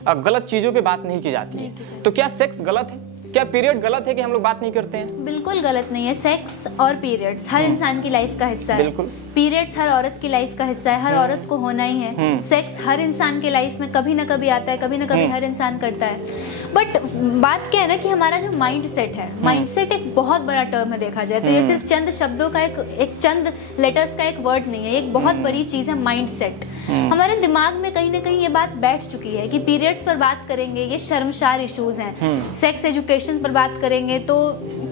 गलत चीजों पे बात नहीं की जाती है। तो क्या सेक्स गलत है? क्या पीरियड गलत है कि हम लोग बात नहीं करते हैं? बिल्कुल गलत नहीं है। सेक्स और पीरियड्स हर इंसान की लाइफ का हिस्सा है। बिल्कुल। पीरियड्स हर औरत की लाइफ का हिस्सा है, हर औरत को होना ही है। सेक्स हर इंसान के लाइफ में कभी ना कभी आता है, कभी ना कभी हर इंसान करता है। बट बात क्या है ना कि हमारा जो माइंड सेट है, माइंड सेट एक बहुत बड़ा टर्म है देखा जाए तो। ये सिर्फ चंद शब्दों का एक चंद लेटर्स का एक वर्ड नहीं है, एक बहुत बड़ी चीज है माइंड सेट। हमारे दिमाग में कहीं ना कहीं ये बात बैठ चुकी है कि पीरियड्स पर बात करेंगे ये शर्मसार इश्यूज हैं, सेक्स एजुकेशन पर बात करेंगे तो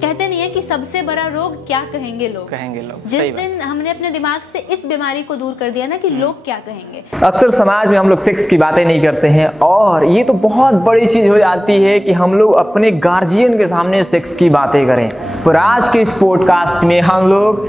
कहते नहीं है कि सबसे बड़ा रोग क्या कहेंगे लोग। जिस दिन हमने अपने दिमाग से इस बीमारी को दूर कर दिया ना कि लोग क्या कहेंगे। अक्सर समाज में हम लोग सेक्स की बातें नहीं करते हैं और ये तो बहुत बड़ी चीज हो जाती है कि हम लोग अपने गार्जियन के सामने सेक्स की बातें करें। पर आज के इस पॉडकास्ट में हम लोग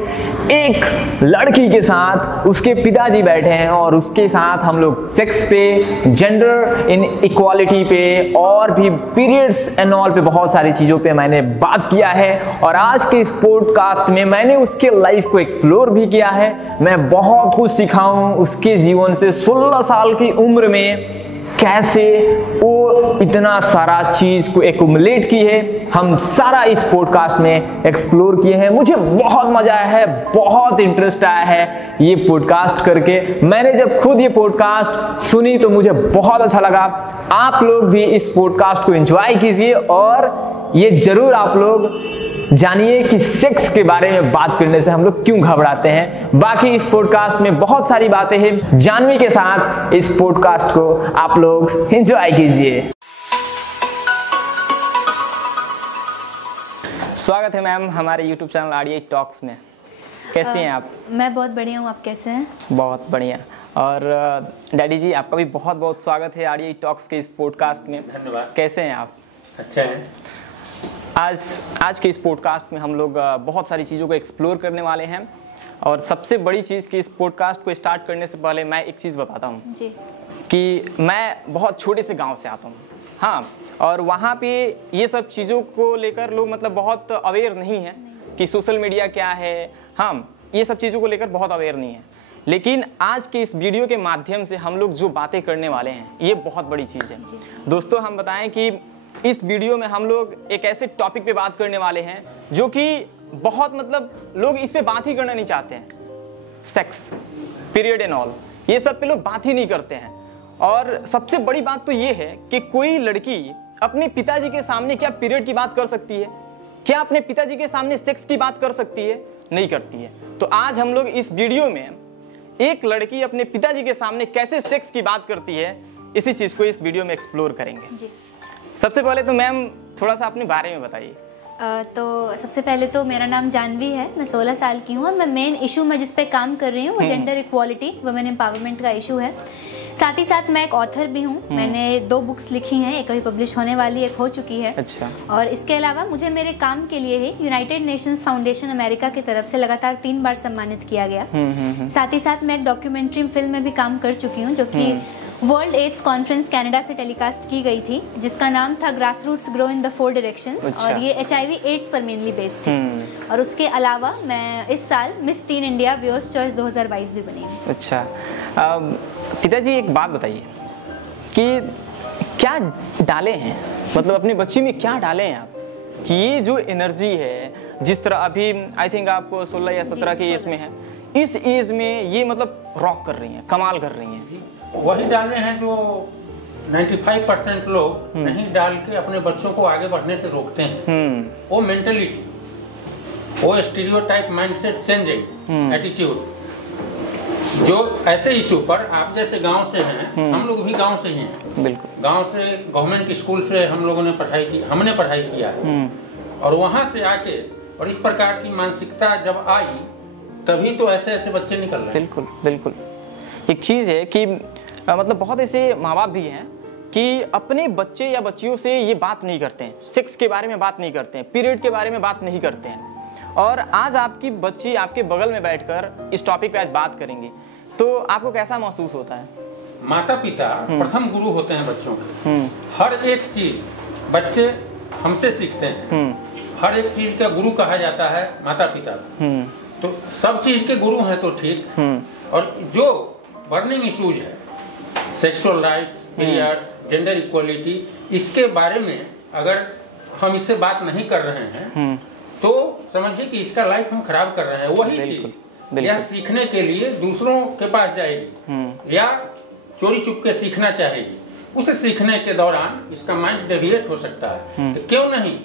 एक लड़की के साथ उसके पिताजी बैठे हैं और उसके साथ हम लोग सेक्स पे, जेंडर इन इक्वालिटी पे और भी पीरियड्स एंड ऑल पे बहुत सारी चीजों पे मैंने बात किया है। और आज के इस पॉडकास्ट में मैंने उसके लाइफ को एक्सप्लोर भी किया है। मैं बहुत कुछ सीखा हूं उसके जीवन से। 16 साल की उम्र में कैसे वो इतना सारा चीज को एक्युमुलेट की है, हम सारा इस पॉडकास्ट में एक्सप्लोर किए हैं। मुझे बहुत मजा आया है, बहुत इंटरेस्ट आया है ये पॉडकास्ट करके। मैंने जब खुद ये पॉडकास्ट सुनी तो मुझे बहुत अच्छा लगा। आप लोग भी इस पॉडकास्ट को एंजॉय कीजिए और ये जरूर आप लोग जानिए कि सेक्स के बारे में बात करने से हम लोग क्यों घबराते हैं। बाकी इस पॉडकास्ट में बहुत सारी बातें हैं। जानवी के साथ इस पॉडकास्ट को आप लोग एंजॉय कीजिए। स्वागत है मैम हमारे YouTube चैनल आरडीआई टॉक्स में। कैसी हैं आप? मैं बहुत बढ़िया हूँ, आप कैसे हैं? बहुत बढ़िया। और डैडी जी आपका भी बहुत बहुत स्वागत है आरडीआई टॉक्स के इस पॉडकास्ट में। धन्यवाद। कैसे हैं आप? अच्छा है। आज के इस पॉडकास्ट में हम लोग बहुत सारी चीज़ों को एक्सप्लोर करने वाले हैं। और सबसे बड़ी चीज़ कि इस पॉडकास्ट को स्टार्ट करने से पहले मैं एक चीज़ बताता हूँ जी कि मैं बहुत छोटे से गांव से आता हूँ। हाँ, और वहाँ पे ये सब चीज़ों को लेकर लोग मतलब बहुत अवेयर नहीं है कि सोशल मीडिया क्या है। हाँ, ये सब चीज़ों को लेकर बहुत अवेयर नहीं है। लेकिन आज के इस वीडियो के माध्यम से हम लोग जो बातें करने वाले हैं ये बहुत बड़ी चीज़ है। दोस्तों, हम बताएं कि इस वीडियो में हम लोग एक ऐसे टॉपिक पे बात करने वाले हैं जो कि बहुत मतलब लोग इस पे बात ही करना नहीं चाहते हैं। सेक्स, पीरियड एंड ऑल, ये सब पे लोग बात ही नहीं करते हैं। और सबसे बड़ी बात तो ये है कि कोई लड़की अपने पिताजी के सामने क्या पीरियड की बात कर सकती है? क्या अपने पिताजी के सामने सेक्स की बात कर सकती है? नहीं करती है। तो आज हम लोग इस वीडियो में एक लड़की अपने पिताजी के सामने कैसे सेक्स की बात करती है इसी चीज को इस वीडियो में एक्सप्लोर करेंगे। जी। सबसे पहले तो मैम थोड़ा सा अपने बारे में बताइए। तो सबसे पहले तो मेरा नाम जानवी है, मैं 16 साल की हूँ और मैं मेन इशू में जिस पे काम कर रही हूँ वो जेंडर इक्वालिटी, वुमेन एम्पावरमेंट का इशू है। साथ ही साथ मैं एक ऑथर भी हूँ। मैंने 2 बुक्स लिखी हैं, एक अभी पब्लिश होने वाली, एक हो चुकी है। अच्छा। और इसके अलावा मुझे मेरे काम के लिए ही यूनाइटेड नेशंस फाउंडेशन अमेरिका की तरफ से लगातार 3 बार सम्मानित किया गया। साथ ही साथ मैं एक डॉक्यूमेंट्री फिल्म में भी काम कर चुकी हूँ जो कि वर्ल्ड एड्स कॉन्फ्रेंस कनाडा से टेलीकास्ट की गई थी, जिसका नाम था grass roots grow in the 4 directions. और ये HIV एड्स पर मेनली बेस्ड थी। और उसके अलावा मैं इस साल miss teen India viewers choice 2022 भी बनी हूँ। अच्छा, पिताजी एक बात बताइए कि क्या डाले हैं, मतलब अपनी बच्ची में क्या डाले हैं आप कि ये जो एनर्जी है, जिस तरह अभी आई थिंक आप 16 या 17 की एज में है, इस एज में ये मतलब रॉक कर रही हैं, कमाल कर रही हैं। वही डाले हैं जो 95% लोग नहीं डाल के अपने बच्चों को आगे बढ़ने से रोकते हैं। वो मेंटलिटी, वो स्टीरियोटाइप माइंडसेट चेंजिंग एटीट्यूड, जो ऐसे इशू पर आप जैसे गांव से हैं, हम लोग भी गांव से ही हैं। बिल्कुल। गांव से गवर्नमेंट स्कूल से हम लोगों ने पढ़ाई की, हमने पढ़ाई किया है। और वहां से आके और इस प्रकार की मानसिकता जब आई तभी तो ऐसे ऐसे बच्चे निकल रहे हैं। बिल्कुल बिल्कुल। एक चीज़ है कि मतलब बहुत ऐसे माँ बाप भी हैं कि अपने बच्चे या बच्चियों से ये बात नहीं करते हैं, सेक्स के बारे में बात नहीं करते हैं, पीरियड के बारे में बात नहीं करते हैं। और आज आपकी बच्ची आपके बगल में बैठकर इस टॉपिक पे आज बात करेंगे, तो आपको कैसा महसूस होता है? माता पिता प्रथम गुरु होते हैं बच्चों के। हर एक चीज बच्चे हमसे सीखते हैं। हर एक चीज का गुरु कहा जाता है माता पिता। तो सब चीज के गुरु हैं तो ठीक। और जो बर्निंग इश्यूज है, sexual rights, periods, gender equality, इसके बारे में अगर हम इससे बात नहीं कर रहे हैं तो समझिए कि इसका लाइफ हम खराब कर रहे हैं। वही चीज यह सीखने के लिए दूसरों के पास जाएगी या चोरी चुप के सीखना चाहेगी, उसे सीखने के दौरान इसका माइंड डेविएट हो सकता है। तो क्यों नहीं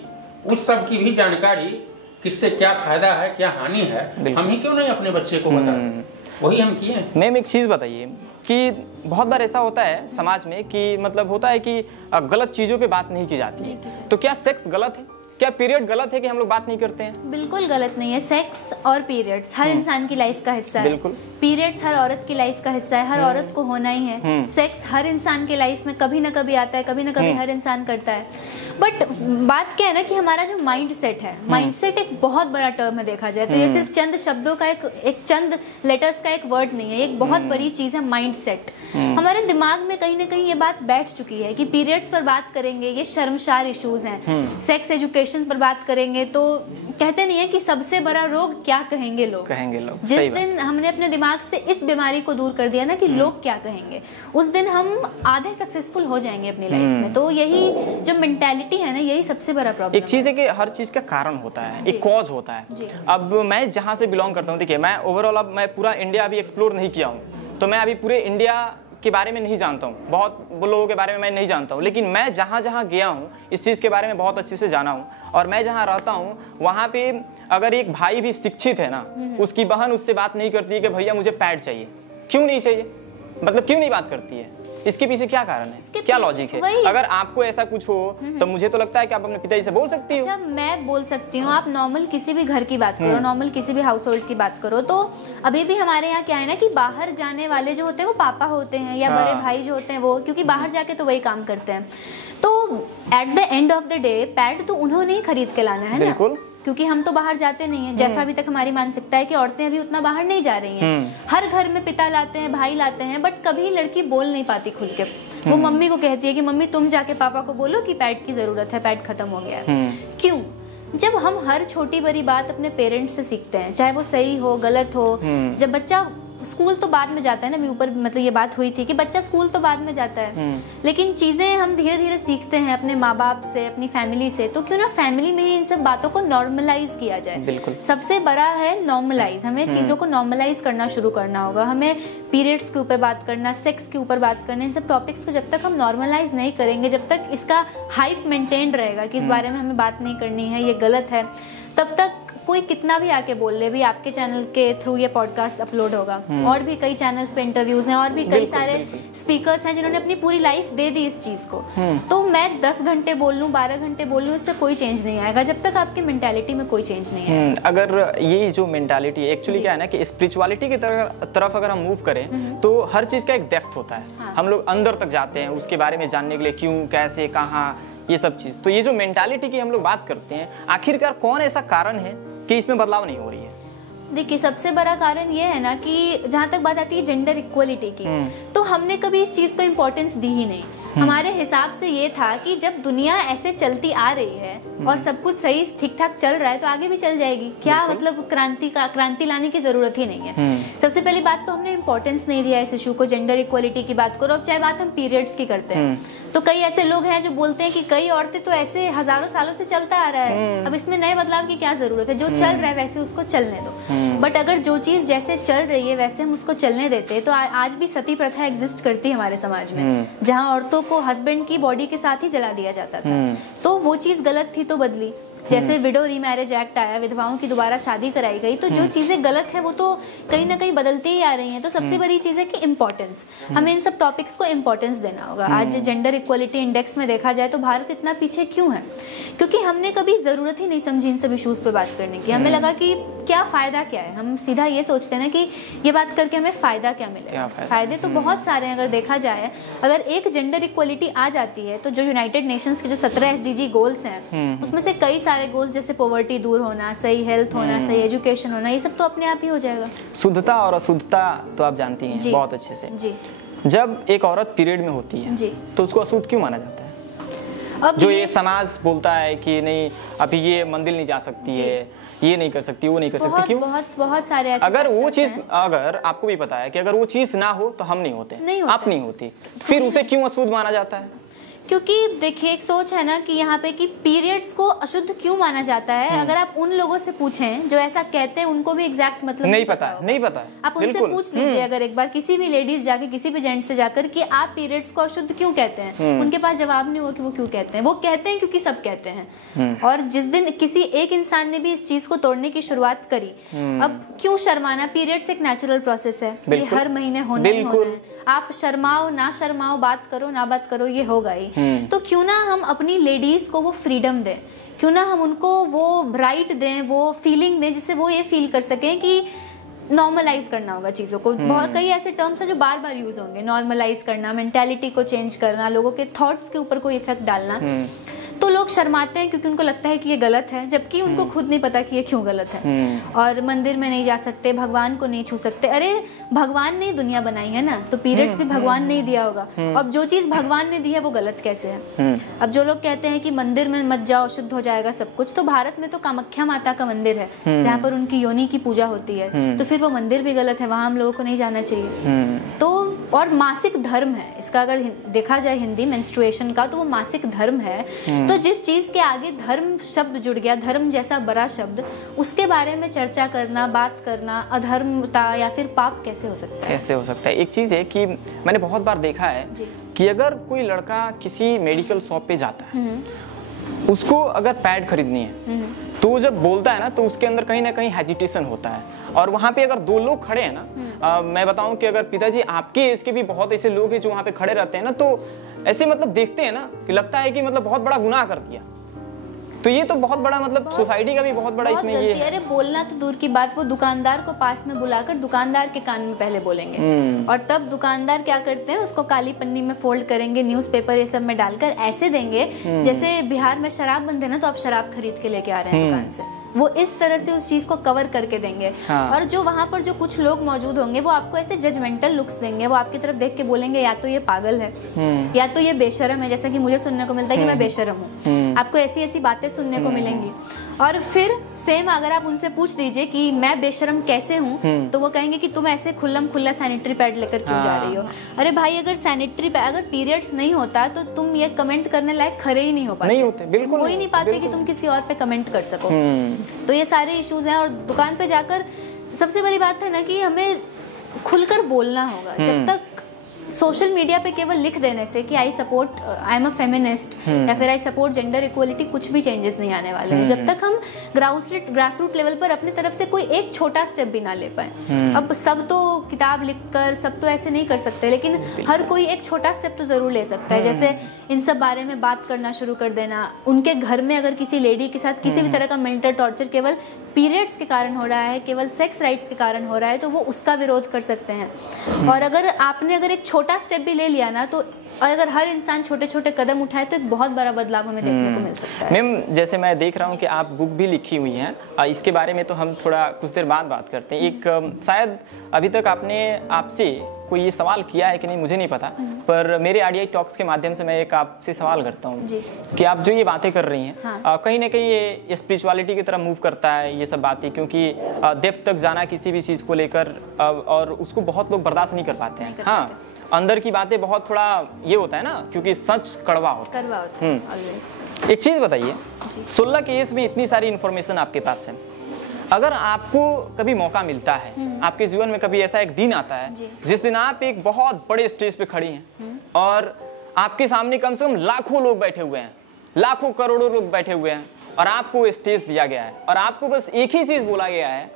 उस सब की भी जानकारी, किससे क्या फायदा है क्या हानि है, हम ही क्यों नहीं अपने बच्चे को बताएं। वही हम किए। मैम एक चीज़ बताइए कि बहुत बार ऐसा होता है समाज में कि मतलब होता है कि गलत चीज़ों पे बात नहीं की जाती है, तो क्या सेक्स गलत है, क्या पीरियड गलत है कि हम लोग बात नहीं करते हैं? बिल्कुल गलत नहीं है। सेक्स और पीरियड्स हर इंसान की लाइफ का हिस्सा है। बिल्कुल। पीरियड्स हर औरत की लाइफ का हिस्सा है, हर औरत को होना ही है। सेक्स हर इंसान के लाइफ में कभी ना कभी आता है, कभी ना कभी हर इंसान करता है। बट बात क्या है ना कि हमारा जो माइंड सेट है, माइंड सेट एक बहुत बड़ा टर्म है देखा जाए तो। ये सिर्फ चंद शब्दों का एक चंद लेटर्स का एक वर्ड नहीं है, एक बहुत बड़ी चीज है माइंड सेट। हमारे दिमाग में कहीं ना कहीं ये बात बैठ चुकी है कि पीरियड्स पर बात करेंगे ये शर्मशार इश्यूज हैं, सेक्स एजुकेशन पर बात करेंगे तो कहते नहीं है कि सबसे बड़ा रोग क्या कहेंगे लोग। जिस दिन हमने अपने दिमाग से इस बीमारी को दूर कर दिया ना कि लोग क्या कहेंगे, उस दिन हम आधे सक्सेसफुल हो जाएंगे अपनी लाइफ में। तो यही जो मेंटालिटी है ना, यही सबसे बड़ा प्रॉब्लम। एक चीज है कि हर चीज का कारण होता है, एक कॉज होता है। अब मैं जहाँ से बिलोंग करता हूँ, देखिए मैं ओवरऑल अब मैं पूरा इंडिया अभी एक्सप्लोर नहीं किया हूँ, तो मैं अभी पूरे इंडिया के बारे में नहीं जानता हूँ, बहुत लोगों के बारे में मैं नहीं जानता हूँ, लेकिन मैं जहाँ जहाँ गया हूँ इस चीज़ के बारे में बहुत अच्छे से जाना हूँ। और मैं जहाँ रहता हूँ वहाँ पे अगर एक भाई भी शिक्षित है ना, उसकी बहन उससे बात नहीं करती है कि भैया मुझे पैड चाहिए। क्यों नहीं चाहिए, मतलब क्यों नहीं बात करती है? इसके पीछे क्या कारण है, क्या लॉजिक है? अगर आपको ऐसा कुछ हो तो मुझे तो लगता है कि आप अपने पिताजी से बोल सकती हो। अच्छा, मैं बोल सकती हूँ। आप नॉर्मल किसी भी घर की बात करो, नॉर्मल किसी भी हाउस होल्ड की बात करो, तो अभी भी हमारे यहाँ क्या है ना कि बाहर जाने वाले जो होते हैं वो पापा होते हैं या बड़े भाई जो होते हैं वो, क्योंकि बाहर जाके तो वही काम करते हैं। तो at the end of the day pad तो उन्होंने ही खरीद के लाना है ना, क्योंकि हम तो बाहर जाते नहीं है। जैसा अभी तक हमारी मानसिकता है कि औरतें अभी उतना बाहर नहीं जा रही हैं। हर घर में पिता लाते हैं, भाई लाते हैं, बट कभी लड़की बोल नहीं पाती खुल के। वो मम्मी को कहती है कि मम्मी तुम जाके पापा को बोलो कि पैड की जरूरत है, पैड खत्म हो गया है। क्यों? जब हम हर छोटी बड़ी बात अपने पेरेंट्स से सीखते हैं, चाहे वो सही हो गलत हो, जब बच्चा स्कूल तो बाद में जाता है ना, अभी ऊपर मतलब ये बात हुई थी कि बच्चा स्कूल तो बाद में जाता है, लेकिन चीजें हम धीरे धीरे सीखते हैं अपने माँ बाप से, अपनी फैमिली से। तो क्यों ना फैमिली में ही इन सब बातों को नॉर्मलाइज किया जाए। सबसे बड़ा है नॉर्मलाइज। हमें चीजों को नॉर्मलाइज करना शुरू करना होगा। हमें पीरियड्स के ऊपर बात करना, सेक्स के ऊपर बात करना, इन सब टॉपिक्स को जब तक हम नॉर्मलाइज नहीं करेंगे, जब तक इसका हाइप मेंटेन रहेगा कि इस बारे में हमें बात नहीं करनी है, ये गलत है, तब तक कोई कितना भी आके बोल ले। भी आपके चैनल के थ्रू ये पॉडकास्ट अपलोड होगा, और भी कई चैनल्स पे इंटरव्यूज हैं, और भी कई सारे स्पीकर्स हैं जिन्होंने अपनी पूरी लाइफ दे दी इस चीज को। तो मैं 10 घंटे बोल लूं, 12 घंटे बोल लूं, इससे कोई चेंज नहीं आएगा जब तक आपकी मेंटालिटी में कोई चेंज नहीं है। अगर ये जो मेंटालिटी एक्चुअली क्या है ना कि स्पिरिचुअलिटी की तरफ अगर हम मूव करें तो हर चीज का एक डेप्थ होता है। हम लोग अंदर तक जाते हैं उसके बारे में जानने के लिए, क्यों कैसे कहाँ, ये सब चीज। तो ये जो मेंटालिटी की हम लोग बात करते हैं, आखिरकार कौन ऐसा कारण है कि इसमें बदलाव नहीं हो रही है? देखिए, सबसे बड़ा कारण ये है ना कि जहाँ तक बात आती है जेंडर इक्वलिटी की, तो हमने कभी इस चीज को इम्पोर्टेंस दी ही नहीं। हमारे हिसाब से ये था कि जब दुनिया ऐसे चलती आ रही है और सब कुछ सही ठीक ठाक चल रहा है तो आगे भी चल जाएगी। क्या मतलब क्रांति लाने की जरूरत ही नहीं है। सबसे पहली बात तो हमने इम्पोर्टेंस नहीं दिया इस इशू को। जेंडर इक्वलिटी की बात करो, अब चाहे बात हम पीरियड्स की करते हैं, तो कई ऐसे लोग हैं जो बोलते हैं कि कई औरतें तो ऐसे हजारों सालों से चलता आ रहा है, अब इसमें नए बदलाव की क्या जरूरत है, जो चल रहा है वैसे उसको चलने दो। बट अगर जो चीज जैसे चल रही है वैसे हम उसको चलने देते तो आज भी सती प्रथा एग्जिस्ट करती है हमारे समाज में, जहाँ औरतों को हस्बैंड की बॉडी के साथ ही जला दिया जाता था। तो वो चीज गलत थी तो बदली। जैसे विडो रीमैरिज एक्ट आया, विधवाओं की दोबारा शादी कराई गई, तो जो चीजें गलत है वो तो कहीं ना कहीं बदलती ही आ रही हैं। तो सबसे बड़ी चीज है कि इम्पोर्टेंस, हमें इन सब टॉपिक्स को इम्पोर्टेंस देना होगा। आज जेंडर इक्वलिटी इंडेक्स में देखा जाए तो भारत इतना पीछे क्यों है? क्योंकि हमने कभी जरूरत ही नहीं समझी इन सब इश्यूज पे बात करने की। हमें लगा कि क्या फायदा क्या है, हम सीधा ये सोचते हैं ना कि ये बात करके हमें फायदा क्या मिलेगा। फायदे तो बहुत सारे हैं। अगर देखा जाए, अगर एक जेंडर इक्वलिटी आ जाती है तो जो यूनाइटेड नेशंस के जो 17 SDG गोल्स हैं उसमें से कई सारे गोल्स जैसे पॉवर्टी दूर होना, सही हेल्थ होना, सही एजुकेशन होना, ये सब तो अपने आप ही हो जाएगा। शुद्धता और अशुद्धता तो आप जानती हैं बहुत अच्छे से जी। जब एक औरत पीरियड में होती है जी, तो उसको अशुद्ध क्यों माना जाता है? अब जो ये समाज बोलता है कि नहीं अभी ये मंदिर नहीं जा सकती है, ये नहीं कर सकती, वो नहीं कर सकती, क्यों? बहुत सारे ऐसे अगर वो चीज, अगर आपको भी पता है कि अगर वो चीज ना हो तो हम नहीं होते, आप नहीं होती, फिर उसे क्यों अशुद्ध माना जाता है? क्योंकि देखिए एक सोच है ना कि यहाँ पे कि पीरियड्स को अशुद्ध क्यों माना जाता है। अगर आप उन लोगों से पूछें जो ऐसा कहते हैं, उनको भी एग्जैक्ट मतलब नहीं पता। आप उनसे पूछ लीजिए अगर एक बार किसी भी लेडीज जाके किसी भी जेंट से जाकर कि आप पीरियड्स को अशुद्ध क्यों कहते हैं, उनके पास जवाब नहीं हुआ कि वो क्यों कहते हैं। वो कहते हैं क्योंकि सब कहते हैं। और जिस दिन किसी एक इंसान ने भी इस चीज को तोड़ने की शुरुआत करी, अब क्यों शर्माना? पीरियड्स एक नेचुरल प्रोसेस है, ये हर महीने होना ही होना है। आप शर्माओ ना शर्माओ, बात करो ना बात करो, ये होगा ही। तो क्यों ना हम अपनी लेडीज को वो फ्रीडम दें, क्यों ना हम उनको वो राइट दें, वो फीलिंग दें जिससे वो ये फील कर सकें कि नॉर्मलाइज करना होगा चीज़ों को। बहुत कई ऐसे टर्म्स हैं जो बार बार यूज होंगे, नॉर्मलाइज करना, मेंटालिटी को चेंज करना, लोगों के थॉट्स के ऊपर कोई इफेक्ट डालना। तो लोग शर्माते हैं क्योंकि उनको लगता है कि ये गलत है, जबकि उनको खुद नहीं पता कि ये क्यों गलत है। और मंदिर में नहीं जा सकते, भगवान को नहीं छू सकते। अरे भगवान ने दुनिया बनाई है ना, तो पीरियड्स भी भगवान ने ही दिया होगा। अब जो चीज भगवान ने दी है वो गलत कैसे है? अब जो लोग कहते हैं कि मंदिर में मत जाओ, शुद्ध हो जाएगा सब कुछ, तो भारत में तो कामाख्या माता का मंदिर है जहाँ पर उनकी योनि की पूजा होती है, तो फिर वो मंदिर भी गलत है, वहां हम लोगों को नहीं जाना चाहिए। तो और मासिक धर्म है इसका, अगर देखा जाए हिंदी मेंस्ट्रुएशन का, तो वो मासिक धर्म है। तो जिस चीज के आगे धर्म शब्द जुड़ गया, धर्म जैसा बड़ा शब्द, उसके बारे में चर्चा करना, बात करना अधर्मता या फिर पाप कैसे हो सकता है? कैसे हो सकता है? एक चीज है कि मैंने बहुत बार देखा है कि अगर कोई लड़का किसी मेडिकल शॉप पे जाता है, उसको अगर पैड खरीदनी है, तो वो जब बोलता है ना, तो उसके अंदर कहीं ना कहीं हेजिटेशन होता है। और वहाँ पे अगर दो लोग खड़े हैं ना, मैं बताऊं कि अगर पिताजी आपके एज के भी बहुत ऐसे लोग हैं जो वहाँ पे खड़े रहते हैं ना, तो ऐसे मतलब देखते हैं ना कि लगता है कि मतलब बहुत बड़ा गुनाह कर दिया। तो ये तो बहुत बड़ा मतलब सोसाइटी का भी बहुत बड़ा इसमें ये है। अरे बोलना तो दूर की बात, वो दुकानदार को पास में बुलाकर दुकानदार के कान में पहले बोलेंगे, और तब दुकानदार क्या करते हैं, उसको काली पन्नी में फोल्ड करेंगे, न्यूज़पेपर ये सब में डालकर ऐसे देंगे जैसे बिहार में शराब बंद है ना, तो आप शराब खरीद के लेके आ रहे हैं दुकान से। वो इस तरह से उस चीज को कवर करके देंगे। और जो वहां पर जो कुछ लोग मौजूद होंगे वो आपको ऐसे जजमेंटल लुक्स देंगे, वो आपकी तरफ देख के बोलेंगे या तो ये पागल है या तो ये बेशरम है, जैसा कि मुझे सुनने को मिलता है कि मैं बेशरम हूँ। आपको ऐसी ऐसी बातें सुनने को मिलेंगी। और फिर सेम अगर आप उनसे पूछ दीजिए कि मैं बेशरम कैसे हूँ, तो वो कहेंगे कि तुम ऐसे खुल्लम खुल्ला सैनिटरी पैड लेकर क्यों जा रही हो। अरे भाई, अगर सैनिटरी पैड, अगर पीरियड्स नहीं होता तो तुम ये कमेंट करने लायक खड़े ही नहीं हो पाते, नहीं होते, बिल्कुल हो ही नहीं पाते कि तुम किसी और पे कमेंट कर सको। तो ये सारे इश्यूज हैं। और दुकान पे जाकर सबसे बड़ी बात है ना कि हमें खुलकर बोलना होगा। जब तक सोशल मीडिया पे केवल लिख देने से कि आई एम अ फेमिनिस्ट या फिर आई सपोर्ट जेंडर इक्वलिटी, कुछ भी चेंजेस नहीं आने वाले हैं जब तक हम ग्रास रूट लेवल पर अपनी तरफ से कोई एक छोटा स्टेप भी ना ले पाए। अब सब तो किताब लिखकर सब तो ऐसे नहीं कर सकते, लेकिन हर कोई एक छोटा स्टेप तो जरूर ले सकता है। जैसे इन सब बारे में बात करना शुरू कर देना। उनके घर में अगर किसी लेडी के साथ किसी भी तरह का मेंटल टॉर्चर केवल पीरियड्स के कारण हो रहा है, केवल सेक्स राइट्स के कारण हो रहा है, तो वो उसका विरोध कर सकते हैं। और अगर आपने एक छोटा स्टेप भी ले लिया ना, तो अगर हर इंसान छोटे छोटे कदम उठाए तो एक बहुत बड़ा बदलाव हमें देखने को मिल सकता है। मैम, जैसे मैं देख रहा हूँ कि आप बुक भी लिखी हुई हैं, इसके बारे में तो हम थोड़ा कुछ देर बाद बात करते हैं। एक शायद अभी तक आपसे कोई ये सवाल किया है कि नहीं मुझे नहीं पता, पर मेरे आरडीआई टॉक्स के माध्यम से मैं एक आपसे सवाल करता हूँ कि आप जो ये बातें कर रही हैं, कहीं ना कहीं ये स्पिरिचुअलिटी की तरफ मूव करता है ये सब बातें, क्योंकि डेप्थ तक जाना किसी भी चीज़ को लेकर, और उसको बहुत लोग बर्दाश्त नहीं कर पाते हैं। हाँ, अंदर की बातें बहुत थोड़ा ये होता है ना, क्योंकि सच कड़वा होता है। एक चीज़ बताइए, 16 के एज में इतनी सारी इन्फॉर्मेशन आपके पास है, अगर आपको कभी मौका मिलता है, आपके जीवन में कभी ऐसा एक दिन आता है जिस दिन आप एक बहुत बड़े स्टेज पे खड़ी हैं और आपके सामने कम से कम लाखों लोग बैठे हुए हैं, लाखों करोड़ों लोग बैठे हुए हैं, और आपको स्टेज दिया गया है और आपको बस एक ही चीज बोला गया है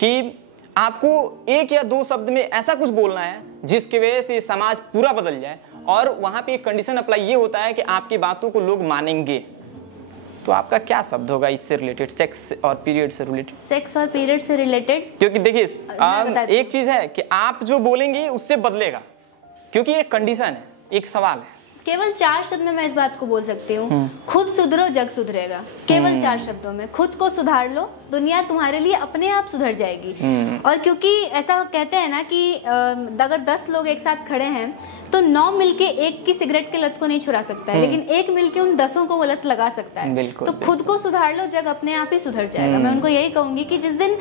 कि आपको एक या दो शब्द में ऐसा कुछ बोलना है जिसकी वजह से समाज पूरा बदल जाए, और वहां पे एक कंडीशन अप्लाई ये होता है कि आपकी बातों को लोग मानेंगे, तो आपका क्या शब्द होगा इससे रिलेटेड, सेक्स और पीरियड से रिलेटेड? सेक्स और पीरियड से रिलेटेड, क्योंकि देखिए एक चीज है कि आप जो बोलेंगे उससे बदलेगा, क्योंकि एक कंडीशन है, एक सवाल है। केवल 4 शब्द में मैं इस बात को बोल सकती हूँ, खुद सुधरो जग सुधरेगा। केवल 4 शब्दों में खुद को सुधार लो, दुनिया तुम्हारे लिए अपने आप सुधर जाएगी। और क्योंकि ऐसा कहते हैं ना कि अगर 10 लोग एक साथ खड़े हैं तो 9 मिलके एक की सिगरेट की लत को नहीं छुड़ा सकता है, लेकिन एक मिलके उन 10 को वो लत लगा सकता है। तो खुद को सुधार लो, जग अपने आप ही सुधर जाएगा। मैं उनको यही कहूंगी कि जिस दिन,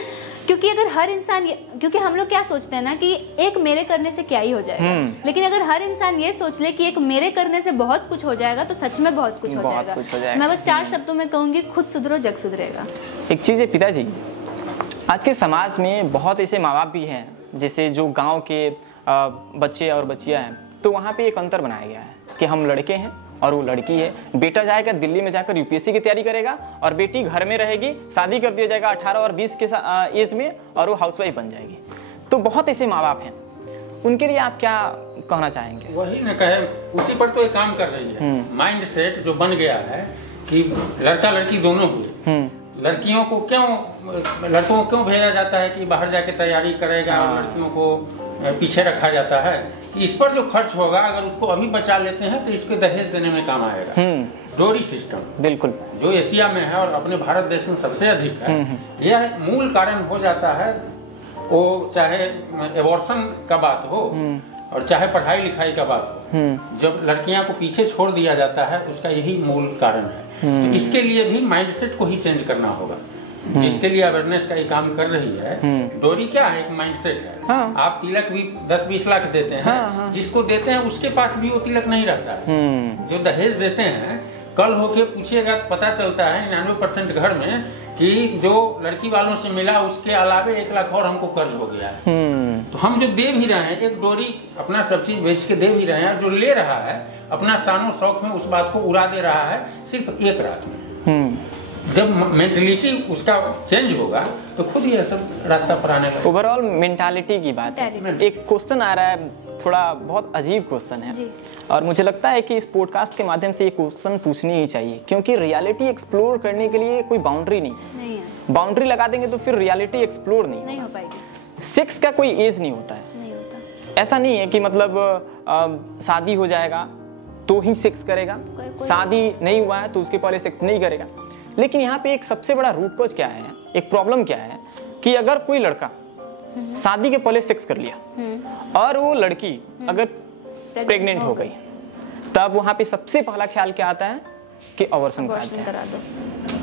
क्योंकि अगर हर इंसान, क्योंकि हम लोग क्या सोचते हैं ना कि एक मेरे करने से क्या ही हो जाएगा, लेकिन अगर हर इंसान ये सोच ले कि एक मेरे करने से बहुत कुछ हो जाएगा, तो सच में बहुत कुछ हो जाएगा। मैं बस 4 शब्दों में कहूंगी, खुद सुधरो जग सुधरेगा। एक चीज़ है पिताजी, आज के समाज में बहुत ऐसे माँ बाप भी हैं जैसे जो गांव के बच्चे और बच्चियां हैं, तो वहाँ पे एक अंतर बनाया गया है कि हम लड़के हैं और वो लड़की है। बेटा जाएगा दिल्ली में जाकर यूपीएससी की तैयारी करेगा और बेटी घर में रहेगी, शादी कर दिया जाएगा 18 और 20 के एज में और वो हाउसवाइफ बन जाएगी। तो बहुत ऐसे माँ बाप हैं, उनके लिए आप क्या कहना चाहेंगे? वही न कहे, उसी पर तो एक काम कर रही है। माइंड सेट जो बन गया है कि लड़का लड़की दोनों हुए, लड़कियों को लड़कों को क्यों भेजा जाता है कि बाहर जाके तैयारी करेगा और लड़कियों को पीछे रखा जाता है कि इस पर जो खर्च होगा अगर उसको अभी बचा लेते हैं तो इसके दहेज देने में काम आएगा। डोरी सिस्टम बिल्कुल जो एशिया में है और अपने भारत देश में सबसे अधिक है, यह मूल कारण हो जाता है। वो चाहे एबॉर्शन का बात हो और चाहे पढ़ाई लिखाई का बात हो, जब लड़कियां को पीछे छोड़ दिया जाता है उसका यही मूल कारण है। तो इसके लिए भी माइंडसेट को ही चेंज करना होगा, जिसके लिए अवेयरनेस का ये काम कर रही है। डोरी क्या है? एक माइंडसेट है। हाँ। आप तिलक भी 10-20 लाख देते हैं, हाँ। जिसको देते हैं उसके पास भी वो तिलक नहीं रहता है। जो दहेज देते हैं, कल होके पूछिएगा पता चलता है 99% घर में कि जो लड़की वालों से मिला उसके अलावे 1 लाख और हमको कर्ज हो गया है। तो हम जो दे भी रहे हैं, एक डोरी अपना सब चीज बेच के दे भी रहे हैं, जो ले रहा है अपना शानो शौक में उस बात को उड़ा दे रहा है सिर्फ एक रात में। जब मेंटलिटी उसका चेंज होगा तो खुद ही सब रास्ता पर आने लगा। ओवरऑल मेंटालिटी की बात है। एक क्वेश्चन आ रहा है, थोड़ा बहुत अजीब क्वेश्चन है और मुझे लगता है कि इस पॉडकास्ट के माध्यम से ये क्वेश्चन पूछनी ही चाहिए, क्योंकि रियलिटी एक्सप्लोर करने के लिए कोई बाउंड्री नहीं है। बाउंड्री लगा देंगे तो फिर रियलिटी एक्सप्लोर नहीं हो पाएगी। सेक्स का कोई एज नहीं होता है। ऐसा नहीं है कि मतलब शादी हो जाएगा तो ही सेक्स करेगा, शादी नहीं हुआ है तो उसके पहले सेक्स नहीं करेगा। लेकिन यहाँ पे एक सबसे बड़ा रूट कॉज क्या है, एक प्रॉब्लम क्या है कि अगर कोई लड़का शादी के पहले सेक्स कर लिया और वो लड़की अगर प्रेग्नेंट हो गई, तब वहाँ पे सबसे पहला ख्याल क्या आता है कि अबॉर्शन करा दो।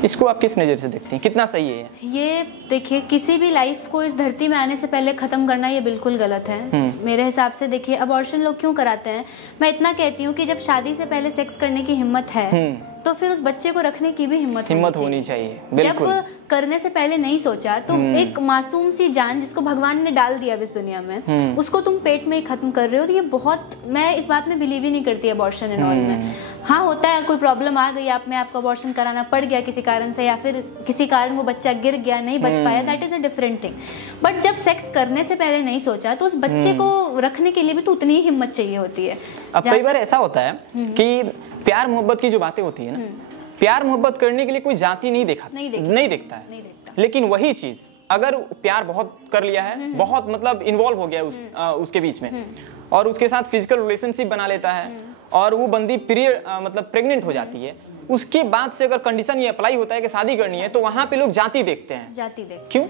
इसको आप किस नजर से देखती हैं, कितना सही है ये? देखिए, किसी भी लाइफ को इस धरती में आने से पहले खत्म करना ये बिल्कुल गलत है मेरे हिसाब से। देखिए, अबॉर्शन लोग क्यों कराते हैं? मैं इतना कहती हूँ कि जब शादी से पहले सेक्स करने की हिम्मत है तो फिर उस बच्चे को रखने की भी हिम्मत होनी चाहिए। बिल्कुल। जब करने से पहले नहीं सोचा तो एक मासूम सी जान जिसको भगवान ने डाल दिया इस दुनिया में, उसको तुम पेट में ही खत्म कर रहे हो। तो ये बहुत, मैं इस बात में बिलीव ही नहीं करती अबॉर्शन एंड ऑल में। हाँ, होता है, कोई प्रॉब्लम आ गई, आप में आपको अबॉर्शन कराना पड़ गया किसी कारण से, या फिर किसी कारण वो बच्चा गिर गया, नहीं बच पाया, that is a different thing. But जब सेक्स करने से पहले नहीं सोचा तो उस बच्चे को रखने के लिए भी तो उतनी ही हिम्मत चाहिए होती है। अब कई बार ऐसा होता है कि प्यार मोहब्बत की जो बातें होती है ना, प्यार मोहब्बत करने के लिए कोई जाति नहीं देखता है। लेकिन वही चीज अगर प्यार बहुत कर लिया है, बहुत मतलब इन्वॉल्व हो गया उसके बीच में, और उसके साथ फिजिकल रिलेशनशिप बना लेता है और वो बंदी मतलब प्रेग्नेंट हो जाती है, उसके बाद से अगर कंडीशन ये अप्लाई होता है कि शादी करनी है, तो वहां पे लोग जाति देखते हैं। क्यों?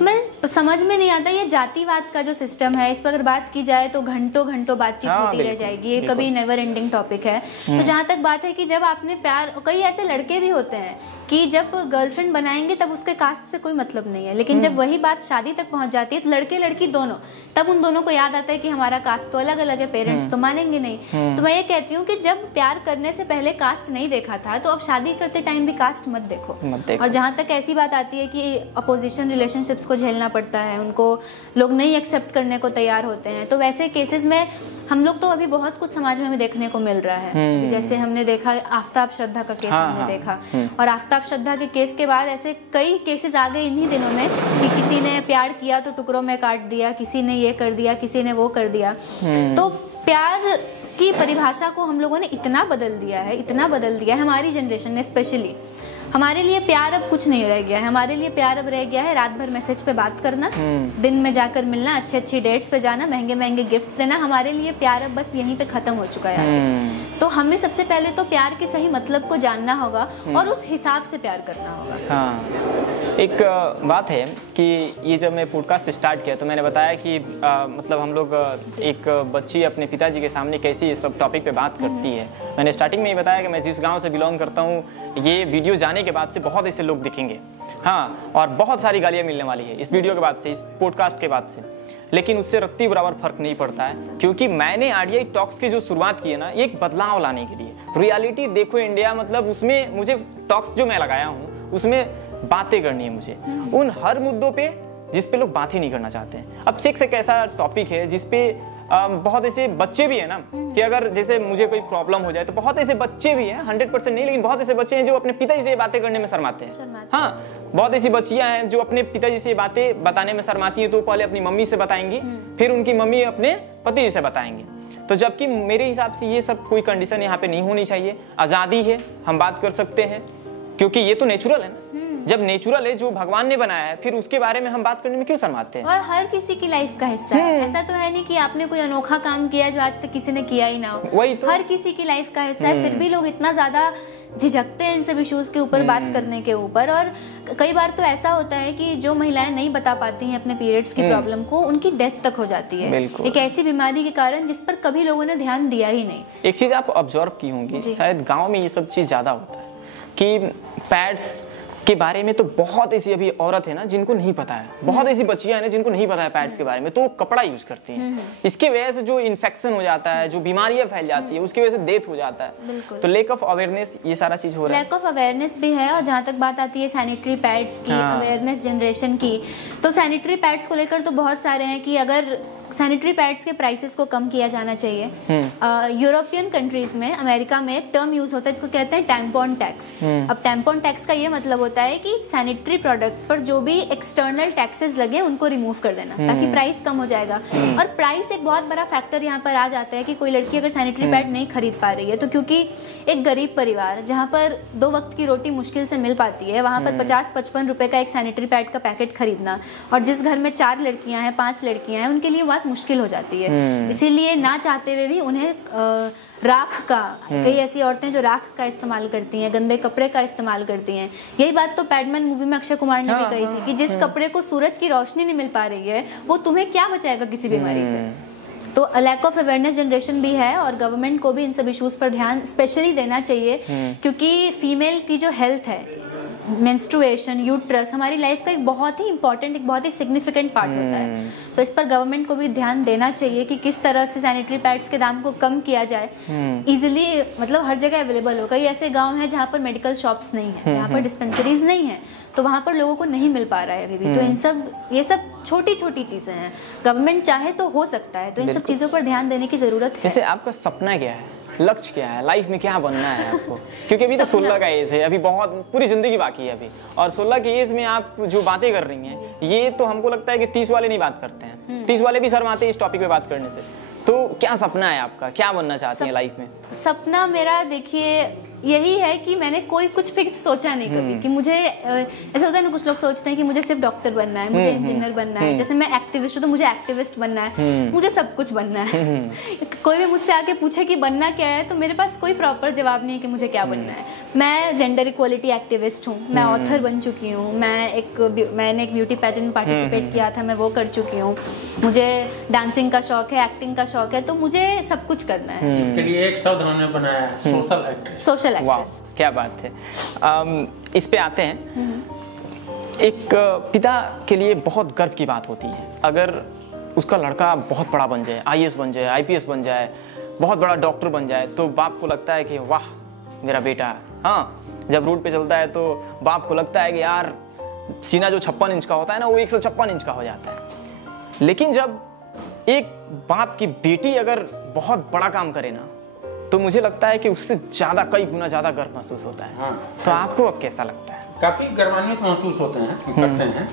मैं समझ में नहीं आता, ये जातिवाद का जो सिस्टम है, इस पर अगर बात की जाए तो घंटों बातचीत होती रह जाएगी। ये कभी नेवर एंडिंग टॉपिक है। तो जहाँ तक बात है कि जब आपने प्यार, कई ऐसे लड़के भी होते हैं कि जब गर्लफ्रेंड बनाएंगे तब उसके कास्ट से कोई मतलब नहीं है, लेकिन जब वही बात शादी तक पहुंच जाती है तो लड़के लड़की दोनों, तब उन दोनों को याद आता है कि हमारा कास्ट तो अलग अलग है, पेरेंट्स तो मानेंगे नहीं। तो मैं ये कहती हूँ कि जब प्यार करने से पहले कास्ट नहीं देखा था तो अब शादी करते टाइम भी कास्ट मत देखो। और जहाँ तक ऐसी बात आती है कि अपोजिशन रिलेशनशिप्स को झेलना पड़ता है, उनको लोग नहीं एक्सेप्ट करने को तैयार होते हैं, तो वैसे केसेस में हम लोग तो अभी बहुत कुछ समाज में देखने को मिल रहा है। जैसे हमने देखा आफ्ताब श्रद्धा का केस, हमने देखा, और आफ्ताब श्रद्धा के केस के बाद ऐसे कई केसेस आ गए इन्हीं दिनों में कि किसी ने प्यार किया तो टुकड़ों में काट दिया, किसी ने ये कर दिया, किसी ने वो कर दिया। तो प्यार की परिभाषा को हम लोगों ने इतना बदल दिया है हमारी जनरेशन ने स्पेशली। हमारे लिए प्यार अब कुछ नहीं रह गया है, हमारे लिए प्यार अब रह गया है रात भर मैसेज पे बात करना, दिन में जाकर मिलना, अच्छी डेट्स पे जाना, महंगे गिफ्ट्स देना। हमारे लिए प्यार अब बस यहीं पे खत्म हो चुका है। तो हमें सबसे पहले तो प्यार के सही मतलब को जानना होगा और उस हिसाब से प्यार करना होगा। हाँ, एक बात है कि ये जब मैं पॉडकास्ट स्टार्ट किया तो मैंने बताया कि मतलब हम लोग एक बच्ची अपने पिताजी के सामने कैसी इस सब टॉपिक पे बात करती है। मैंने स्टार्टिंग में ही बताया कि मैं जिस गांव से बिलोंग करता हूँ, ये वीडियो जाने के बाद से बहुत ऐसे लोग दिखेंगे, हाँ, और बहुत सारी गालियाँ मिलने वाली है इस वीडियो के बाद से, इस पॉडकास्ट के बाद से, लेकिन उससे रत्ती बराबर फर्क नहीं पड़ता है, क्योंकि मैंने आरडीआई टॉक्स की जो शुरुआत की है ना, एक बदलाव लाने के लिए। रियलिटी देखो इंडिया, मतलब उसमें मुझे टॉक्स जो मैं लगाया हूँ उसमें बातें करनी है मुझे उन हर मुद्दों पे जिस पे लोग बात ही नहीं करना चाहते हैं। अब सेक्स एक ऐसा टॉपिक है जिसपे बहुत ऐसे बच्चे भी है ना कि अगर जैसे मुझे कोई प्रॉब्लम हो जाए तो बहुत ऐसे बच्चे भी हैं, 100% नहीं, लेकिन बहुत ऐसे बच्चे हैं जो अपने पिताजी से बातें करने में शर्माते हैं। हाँ, बहुत ऐसी बच्चियां हैं जो अपने पिताजी से बातें बताने में शर्माती हैं, तो पहले अपनी मम्मी से बताएंगी, फिर उनकी मम्मी अपने पति जी से बताएंगे। तो जबकि मेरे हिसाब से ये सब कोई कंडीशन यहाँ पे नहीं होनी चाहिए। आज़ादी है, हम बात कर सकते हैं, क्योंकि ये तो नेचुरल है ना। जब नेचुरल है, जो भगवान ने बनाया है, फिर उसके बारे में हम बात करने में क्यों शर्माते हैं? और हर किसी की लाइफ का हिस्सा है। ऐसा तो है नहीं कि आपने कोई अनोखा काम किया जो आज तक किसी ने किया ही ना हो। वही तो, हर किसी की लाइफ का हिस्सा है, फिर भी लोग इतना ज्यादा झिझकते हैं इन सब इश्यूज के ऊपर बात करने के ऊपर। और कई बार तो ऐसा होता है कि जो महिलाएं नहीं बता पाती हैं अपने पीरियड्स की प्रॉब्लम को, उनकी डेथ तक हो जाती है एक ऐसी बीमारी के कारण जिस पर कभी लोगों ने ध्यान दिया ही नहीं। एक चीज आप ऑब्जर्व की होंगी, शायद गाँव में ये सब चीज ज्यादा होता है कि पैड्स के बारे में तो बहुत ऐसी अभी औरत है ना जिनको नहीं पता है, बहुत ऐसी बच्चियां हैं ना जिनको नहीं पता है पैड्स के बारे में, तो वो कपड़ा यूज करती हैं। इसके वजह से जो इन्फेक्शन हो जाता है, जो बीमारियां फैल जाती है, उसकी वजह से डेथ हो जाता है। तो लैक ऑफ अवेयरनेस, ये सारा चीज हो रहा है। लैक ऑफ अवेयरनेस भी है। और जहाँ तक बात आती है सैनिटरी पैड्स की, अवेयरनेस जनरेशन की, तो सैनिटरी पैड्स को लेकर तो बहुत सारे हैं कि अगर सैनिटरी पैड्स के प्राइसेस को कम किया जाना चाहिए। यूरोपियन कंट्रीज में, अमेरिका में एक टर्म यूज होता है जिसको कहते हैं टैम्पॉन टैक्स। अब टैम्पॉन टैक्स का ये मतलब होता है कि सैनिटरी प्रोडक्ट्स पर जो भी एक्सटर्नल टैक्सेस लगे उनको रिमूव कर देना, ताकि प्राइस कम हो जाएगा। और प्राइस एक बहुत बड़ा फैक्टर यहाँ पर आ जाता है कि कोई लड़की अगर सैनिटरी पैड नहीं खरीद पा रही है, तो क्योंकि एक गरीब परिवार जहाँ पर 2 वक्त की रोटी मुश्किल से मिल पाती है, वहाँ पर 50-55 रुपए का एक सैनिटरी पैड का पैकेट खरीदना, और जिस घर में 4 लड़कियां हैं, 5 लड़कियां हैं, उनके लिए बात मुश्किल हो जाती है। इसीलिए ना चाहते हुए भी उन्हें राख का, कई ऐसी औरतें जो राख का इस्तेमाल करती हैं, गंदे कपड़े का इस्तेमाल करती हैं। यही बात तो पैडमैन मूवी में अक्षय कुमार ने भी कही थी कि जिस कपड़े को सूरज की रोशनी नहीं मिल पा रही है, वो तुम्हें क्या बचाएगा किसी बीमारी से। तो लैक ऑफ अवेयरनेस जनरेशन भी है, और गवर्नमेंट को भी इन सब इश्यूज पर ध्यान स्पेशली देना चाहिए, क्योंकि फीमेल की जो हेल्थ है, मेंस्ट्रुएशन, यूट्रस, हमारी लाइफ का एक बहुत ही इंपॉर्टेंट, एक बहुत ही सिग्निफिकेंट पार्ट होता है। तो इस पर गवर्नमेंट को भी ध्यान देना चाहिए कि किस तरह से सैनिटरी पैड्स के दाम को कम किया जाए, इजीली, मतलब हर जगह अवेलेबल हो। कई ऐसे गांव हैं जहाँ पर मेडिकल शॉप्स नहीं है, जहाँ पर डिस्पेंसरीज नहीं है, तो वहाँ पर लोगों को नहीं मिल पा रहा है अभी भी। तो ये सब छोटी छोटी चीजें हैं, गवर्नमेंट चाहे तो हो सकता है, तो इन सब चीजों पर ध्यान देने की जरूरत है। जैसे आपका सपना क्या है, लक्ष्य क्या है, लाइफ में क्या बनना है आपको? क्योंकि अभी तो 16 का एज है, अभी बहुत पूरी जिंदगी बाकी है अभी, और 16 की एज में आप जो बातें कर रही हैं, ये तो हमको लगता है कि 30 वाले नहीं बात करते हैं। 30 वाले भी शर्माते हैं इस टॉपिक पे बात करने से। तो क्या सपना है आपका, क्या बनना चाहती हैं लाइफ में? सपना मेरा देखिए यही है कि मैंने कोई कुछ फिक्स सोचा नहीं कभी कि मुझे, ऐसा होता है ना, कुछ लोग सोचते हैं कि मुझे सिर्फ डॉक्टर बनना है, मुझे इंजीनियर बनना है, जैसे मैं एक्टिविस्ट हूँ तो मुझे एक्टिविस्ट बनना है, मुझे सब कुछ बनना है। कोई भी मुझसे आके पूछे कि बनना क्या है, तो मेरे पास कोई प्रॉपर जवाब नहीं है कि मुझे क्या बनना है। मैं जेंडर इक्वलिटी एक्टिविस्ट हूँ, मैं ऑथर बन चुकी हूँ, मैंने एक ब्यूटी पेजेंट में पार्टिसिपेट किया था, मैं वो कर चुकी हूँ, मुझे डांसिंग का शौक है, एक्टिंग का शौक है, तो मुझे सब कुछ करना है। इसके लिए एक शब्द हमने बनाया है, सोशल एक्ट्रेस। वाह, क्या बात है। इस पे आते हैं। एक पिता के लिए बहुत गर्व की बात होती है अगर उसका लड़का बहुत बड़ा बन जाए, IAS बन जाए, IPS बन जाए, बहुत बड़ा डॉक्टर बन जाए, तो बाप को लगता है कि वाह मेरा बेटा। हाँ, जब रोड पे चलता है तो बाप को लगता है कि यार सीना जो 56 इंच का होता है ना, वो 156 इंच का हो जाता है। लेकिन जब एक बाप की बेटी अगर बहुत बड़ा काम करे ना, तो मुझे लगता है कि उससे ज्यादा, कई गुना ज्यादा गर्व महसूस होता है। हाँ। तो आपको अब कैसा लगता है? काफी गर्वान्वित महसूस होते हैं, करते हैं,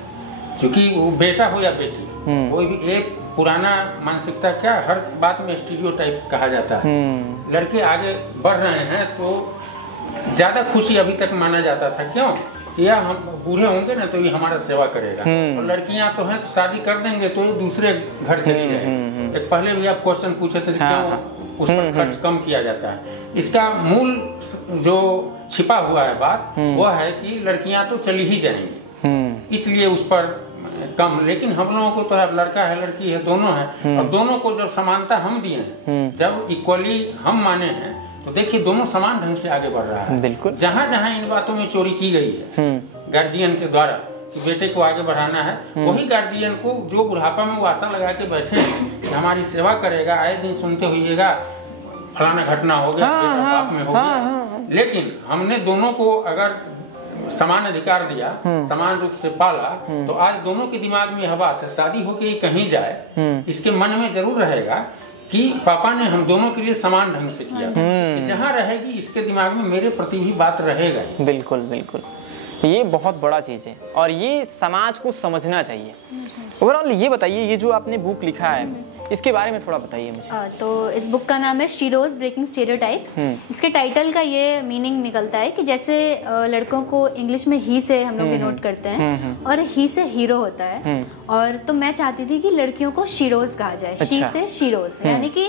क्योंकि वो बेटा हो या बेटी, कोई भी एक पुराना मानसिकता, क्या हर बात में स्टीरियोटाइप कहा जाता है। लड़के आगे बढ़ रहे हैं तो ज्यादा खुशी अभी तक माना जाता था, क्यों? या हम बूढ़े होंगे ना तो ये हमारा सेवा करेगा, और लड़कियां तो हैं तो शादी कर देंगे तो ये दूसरे घर चली जाएगी। पहले भी आप क्वेश्चन पूछे थे, क्यों उस पर खर्च कम किया जाता है। इसका मूल जो छिपा हुआ है बात वो है कि लड़कियां तो चली ही जाएंगी, इसलिए उस पर कम। लेकिन हम लोगों को तो अब लड़का है लड़की है दोनों है, और दोनों को जब समानता हम दिए हैं, जब इक्वली हम माने हैं, तो देखिए दोनों समान ढंग से आगे बढ़ रहा है। बिल्कुल। जहाँ जहाँ इन बातों में चोरी की गई है गार्जियन के द्वारा कि बेटे को आगे बढ़ाना है, वही गार्जियन को जो बुढ़ापा में वो आशा लगा के बैठे हैं कि हमारी सेवा करेगा, आए दिन सुनते हुइएगा फलाना घटना हो गया, बाप में हो गया। लेकिन हमने दोनों को अगर समान अधिकार दिया, समान रूप से पाला, तो आज दोनों के दिमाग में यह बात है, शादी होके ये कहीं जाए, इसके मन में जरूर रहेगा कि पापा ने हम दोनों के लिए समान ढंग से किया। कि जहाँ रहेगी इसके दिमाग में मेरे प्रति भी बात रहेगा। बिल्कुल बिल्कुल, ये बहुत बड़ा चीज़ है और ये समाज को समझना चाहिए। ओवरऑल ये बताइए, ये जो आपने बुक लिखा है इसके बारे में थोड़ा बताइए मुझे। तो इस बुक का नाम है शीरोज ब्रेकिंग स्टीरियोटाइप्स। इसके टाइटल का ये मीनिंग निकलता है कि जैसे लड़कों को इंग्लिश में ही से हम लोग डिनोट करते हैं और ही से हीरो होता है, और तो मैं चाहती थी कि लड़कियों को शीरोज कहा जाए। अच्छा। शी से शीरोज, यानी कि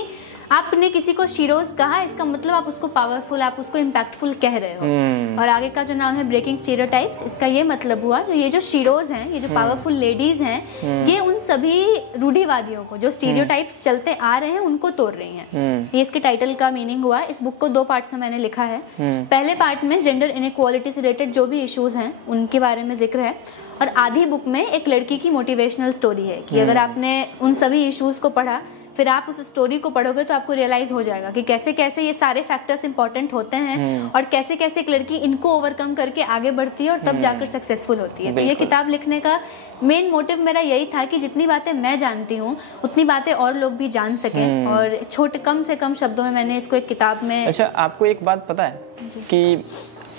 आपने किसी को शीरोज कहा, इसका मतलब आप उसको पावरफुल, आप उसको इम्पैक्टफुल कह रहे हो। और आगे का जो नाम है ब्रेकिंग स्टीरियोटाइप्स, इसका ये मतलब हुआ जो ये जो शीरोज हैं, ये जो पावरफुल लेडीज हैं, ये उन सभी रूढ़िवादियों को जो स्टीरियोटाइप्स चलते आ रहे हैं उनको तोड़ रही हैं। ये इसके टाइटल का मीनिंग हुआ। इस बुक को 2 पार्ट्स में मैंने लिखा है। पहले पार्ट में जेंडर इनइक्वालिटी से रिलेटेड जो भी इश्यूज हैं उनके बारे में जिक्र है, और आधी बुक में एक लड़की की मोटिवेशनल स्टोरी है कि अगर आपने उन सभी इश्यूज को पढ़ा, फिर आप उस स्टोरी को पढ़ोगे तो आपको रियलाइज हो जाएगा कि कैसे कैसे ये सारे फैक्टर्स इंपॉर्टेंट होते हैं और कैसे कैसे एक लड़की इनको ओवरकम करके आगे बढ़ती है और तब जाकर सक्सेसफुल होती है। तो ये किताब लिखने का मेन मोटिव मेरा यही था कि जितनी बातें मैं जानती हूँ उतनी बातें और लोग भी जान सकें, और छोटे कम से कम शब्दों में मैंने इसको एक किताब में। अच्छा, आपको एक बात पता है कि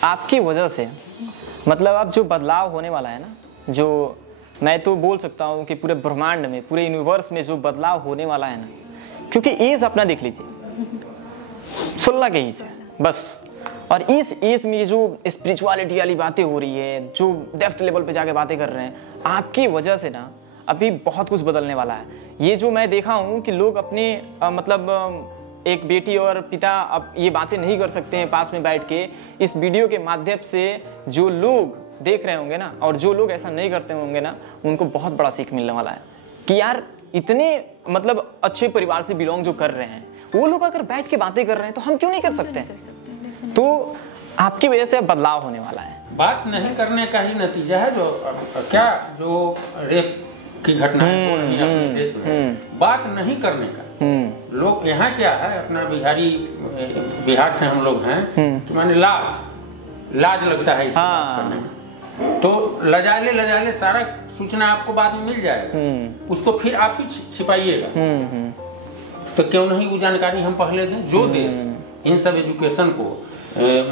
आपकी वजह से मतलब अब जो बदलाव होने वाला है ना, जो मैं तो बोल सकता हूँ कि पूरे ब्रह्मांड में, पूरे यूनिवर्स में जो बदलाव होने वाला है ना, क्योंकि एज अपना देख लीजिए 16 के एज है बस, और इस एज में ये जो स्पिरिचुअलिटी वाली बातें हो रही है, जो डेप्थ लेवल पे जाके बातें कर रहे हैं, आपकी वजह से ना अभी बहुत कुछ बदलने वाला है। ये जो मैं देखा हूँ कि लोग अपने मतलब एक बेटी और पिता अब ये बातें नहीं कर सकते हैं पास में बैठ के, इस वीडियो के माध्यम से जो लोग देख रहे होंगे ना, और जो लोग ऐसा नहीं करते होंगे ना, उनको बहुत बड़ा सीख मिलने वाला है कि यार इतने मतलब अच्छे परिवार से बिलोंग जो कर रहे हैं, वो लोग अगर बैठ के बातें कर रहे हैं तो हम क्यों नहीं कर सकते? तो आपकी वजह से बदलाव होने वाला है। बात नहीं करने का ही नतीजा है जो रेप की घटना है अपने देश में, बात नहीं करने का। लोग यहाँ क्या है, अपना बिहार से हम लोग हैं, तो मैंने लाज लगता है इसको बात करने में। तो लजाले सारा सूचना आपको बाद में मिल जाएगा, उसको फिर आप ही छिपाइएगा। तो क्यों नहीं वो जानकारी हम पहले दें? जो देश इन सब एजुकेशन को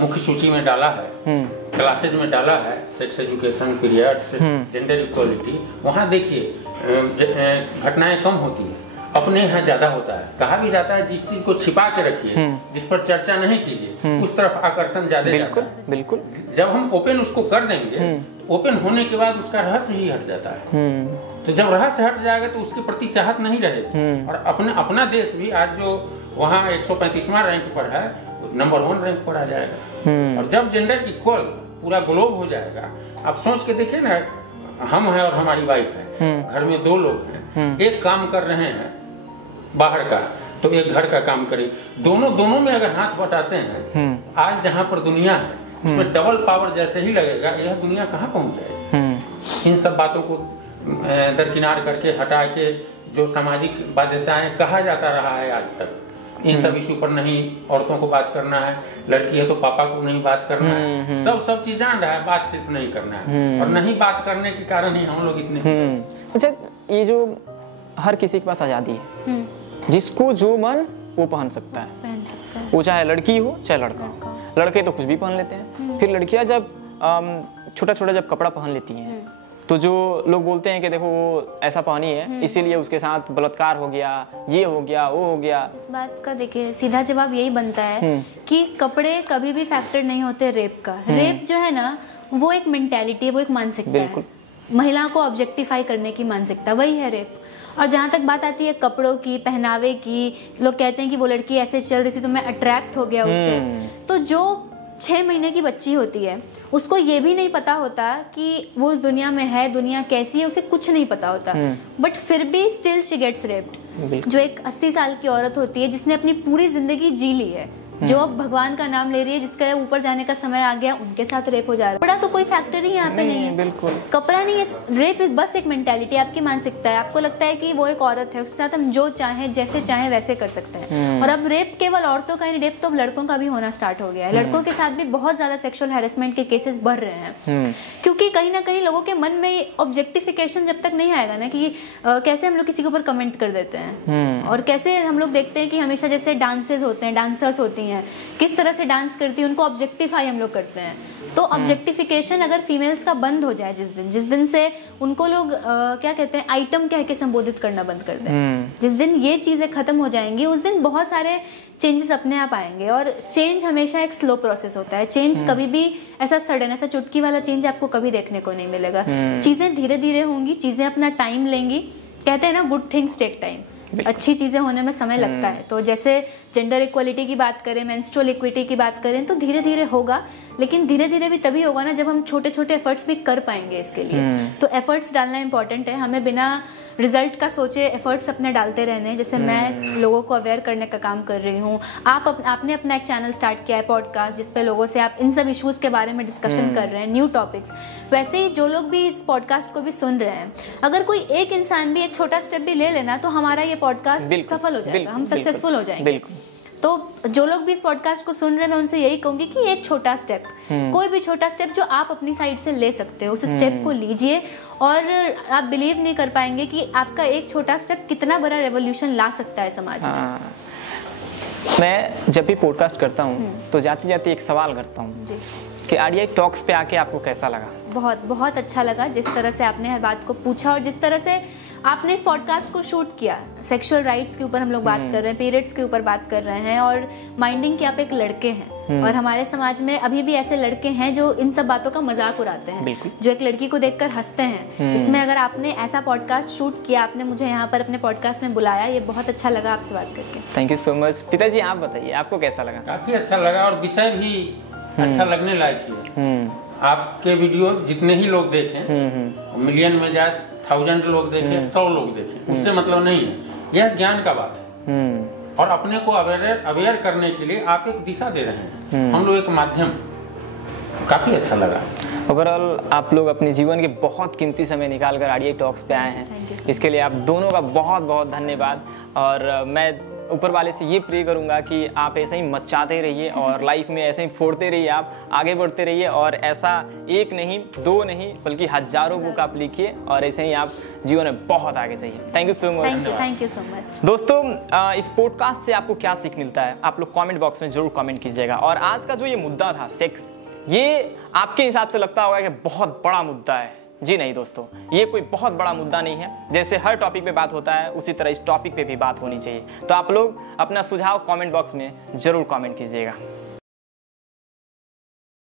मुख्य सूची में डाला है, क्लासेज में डाला है, sex education, periods, gender equality, वहाँ देखिए घटनाएं कम होती है, अपने यहाँ ज्यादा होता है। कहा भी जाता है जिस चीज को छिपा के रखिए, जिस पर चर्चा नहीं कीजिए, उस तरफ आकर्षण ज्यादा जाता है। बिल्कुल। जब हम ओपन उसको कर देंगे, ओपन होने के बाद उसका रहस्य ही हट जाता है। तो जब रहस्य हट जाएगा तो उसके प्रति चाहत नहीं रहेगी। और अपना देश भी आज जो वहाँ 135वां रैंक पर है, नंबर 1 रैंक पर आ जाएगा। और जब जेंडर इक्वल पूरा ग्लोब हो जाएगा, आप सोच के देखिए ना, हम हैं और हमारी वाइफ है, घर में 2 लोग हैं, एक काम कर रहे हैं बाहर का, तो एक घर का काम करे, दोनों में अगर हाथ बटाते हैं, आज जहाँ पर दुनिया है उसमें डबल पावर जैसे ही लगेगा, यह दुनिया कहाँ पहुँच जाएगी। इन सब बातों को दरकिनार करके हटा के जो सामाजिक बाध्यताएं कहा जाता रहा है आज तक, इन सब इश्यू पर नहीं औरतों को बात करना है, लड़की है तो पापा को नहीं बात करना है, सब चीज जान रहा है, बात सिर्फ नहीं करना है। और नहीं बात करने के कारण ही हम लोग इतने। अच्छा, ये जो हर किसी के पास आजादी है, जिसको जो मन वो पहन सकता है, वो चाहे लड़की हो चाहे लड़का हो। लड़के तो कुछ भी पहन लेते हैं, फिर लड़कियां जब छोटा जब कपड़ा पहन लेती हैं तो जो लोग बोलते हैं कि देखो वो ऐसा पहनी है इसीलिए उसके साथ बलात्कार हो गया, ये हो गया, वो हो गया। इस बात का देखिए सीधा जवाब यही बनता है कि कपड़े कभी भी फैक्टर नहीं होते रेप का। रेप जो है ना, वो एक मेंटालिटी है, वो एक मानसिकता है। महिला को ऑब्जेक्टिफाई करने की मानसिकता, वही है रेप। और जहाँ तक बात आती है कपड़ों की, पहनावे की, लोग कहते हैं कि वो लड़की ऐसे चल रही थी तो मैं अट्रैक्ट हो गया उससे। तो जो 6 महीने की बच्ची होती है उसको ये भी नहीं पता होता कि वो उस दुनिया में है, दुनिया कैसी है, उसे कुछ नहीं पता होता, बट फिर भी स्टिल शी गेट्स रेप्ड। जो एक 80 साल की औरत होती है जिसने अपनी पूरी जिंदगी जी ली है, जो अब भगवान का नाम ले रही है, जिसका ऊपर जाने का समय आ गया, उनके साथ रेप हो जा रहा है। बड़ा तो कोई फैक्टर ही यहाँ पे नहीं है, बिल्कुल कपड़ा नहीं है। रेप बस एक मेंटालिटी, आपकी मानसिकता है। आपको लगता है कि वो एक औरत है, उसके साथ हम जो चाहें, जैसे चाहें वैसे कर सकते हैं। और अब रेप केवल औरतों का ही, रेप तो अब लड़कों का भी होना स्टार्ट हो गया है। लड़कों के साथ भी बहुत ज्यादा सेक्सुअल हैरेसमेंट के केसेस बढ़ रहे हैं, क्योंकि कहीं ना कहीं लोगों के मन में ऑब्जेक्टिफिकेशन जब तक नहीं आएगा ना कि कैसे हम लोग किसी के ऊपर कमेंट कर देते हैं, और कैसे हम लोग देखते हैं कि हमेशा जैसे डांसेस होते हैं, डांसर्स होती हैं, किस तरह से डांस करती है, उनको ऑब्जेक्टिफाई हम लोग करते हैं। तो ऑब्जेक्टिफिकेशन अगर फीमेल्स का बंद हो जाए, जिस दिन से उनको लोग क्या कहते हैं, आइटम कह के संबोधित करना बंद कर दें, जिस दिन ये चीजें खत्म हो जाएंगी, उस दिन बहुत सारे चेंजेस अपने आप आएंगे। और चेंज हमेशा एक स्लो प्रोसेस होता है। चेंज कभी भी ऐसा सडन, ऐसा चुटकी वाला चेंज आपको कभी देखने को नहीं मिलेगा। चीजें धीरे धीरे होंगी, चीजें अपना टाइम लेंगी। कहते हैं ना, गुड थिंग्स टेक टाइम, अच्छी चीजें होने में समय लगता है। तो जैसे जेंडर इक्वलिटी की बात करें, मेंस्ट्रुअल इक्विटी की बात करें, तो धीरे धीरे होगा, लेकिन धीरे धीरे भी तभी होगा ना जब हम छोटे छोटे एफर्ट्स भी कर पाएंगे इसके लिए। तो एफर्ट्स डालना इंपॉर्टेंट है, हमें बिना रिजल्ट का सोचे एफर्ट्स अपने डालते रहने। जैसे मैं लोगों को अवेयर करने का काम कर रही हूँ, आपने अपना एक चैनल स्टार्ट किया है, पॉडकास्ट, जिसपे लोगों से आप इन सब इश्यूज के बारे में डिस्कशन कर रहे हैं, न्यू टॉपिक्स। वैसे ही जो लोग भी इस पॉडकास्ट को भी सुन रहे हैं, अगर कोई एक इंसान भी एक छोटा स्टेप भी ले लेना तो हमारा ये पॉडकास्ट सफल हो जाएगा, हम सक्सेसफुल हो जाएंगे। तो जो लोग भी इस पॉडकास्ट को सुन रहे हैं, मैं उनसे यही कहूंगी कि एक छोटा स्टेप, कोई भी छोटा स्टेप जो आप अपनी साइड से ले सकते हो, उस स्टेप को लीजिए, और आप बिलीव नहीं कर पाएंगे कि आपका एक छोटा स्टेप कितना बड़ा रेवोल्यूशन ला सकता है समाज में। मैं जब भी पॉडकास्ट करता हूँ तो जाती जाती एक सवाल करता हूँ कि आरडीआई टॉक्स पे आके आपको कैसा लगा? बहुत बहुत अच्छा लगा, जिस तरह से आपने हर बात को पूछा और जिस तरह से आपने इस पॉडकास्ट को शूट किया। सेक्सुअल राइट्स के ऊपर हम लोग बात कर रहे हैं, पीरियड्स के ऊपर बात कर रहे हैं, और माइंडिंग कि आप एक लड़के हैं। और हमारे समाज में अभी भी ऐसे लड़के हैं जो इन सब बातों का मजाक उड़ाते हैं, जो एक लड़की को देखकर हंसते हैं। इसमें अगर आपने ऐसा पॉडकास्ट शूट किया, आपने मुझे यहाँ पर अपने पॉडकास्ट में बुलाया, ये बहुत अच्छा लगा आपसे बात करके। Thank you so much. पिताजी आप बताइए, आपको कैसा लगा? काफी अच्छा लगा, और विषय भी अच्छा लगने लायक है। आपके वीडियो जितने ही लोग देखें, मिलियन में जाए, 1000 लोग देखें, 100 लोग देखें, उससे मतलब नहीं है, यह ज्ञान का बात है। और अपने को अवेयर करने के लिए आप एक दिशा दे रहे हैं, हम लोग एक माध्यम। काफी अच्छा लगा। ओवरऑल आप लोग अपने जीवन के बहुत कीमती समय निकाल कर आरडीआई टॉक्स पे आए हैं, इसके लिए आप दोनों का बहुत बहुत धन्यवाद। और मैं ऊपर वाले से ये प्रे करूंगा कि आप ऐसे ही मचाते रहिए और लाइफ में ऐसे ही फोड़ते रहिए, आप आगे बढ़ते रहिए, और ऐसा एक नहीं, 2 नहीं, बल्कि हजारों बुक आप लिखिए, और ऐसे ही आप जीवन में बहुत आगे जाइए। Thank you so much. Thank you so much. दोस्तों, इस पॉडकास्ट से आपको क्या सीख मिलता है, आप लोग कमेंट बॉक्स में जरूर कमेंट कीजिएगा। और आज का जो ये मुद्दा था, सेक्स, ये आपके हिसाब से लगता होगा कि बहुत बड़ा मुद्दा है। जी नहीं दोस्तों, ये कोई बहुत बड़ा मुद्दा नहीं है। जैसे हर टॉपिक पे बात होता है, उसी तरह इस टॉपिक पे भी बात होनी चाहिए। तो आप लोग अपना सुझाव कमेंट बॉक्स में जरूर कमेंट कीजिएगा।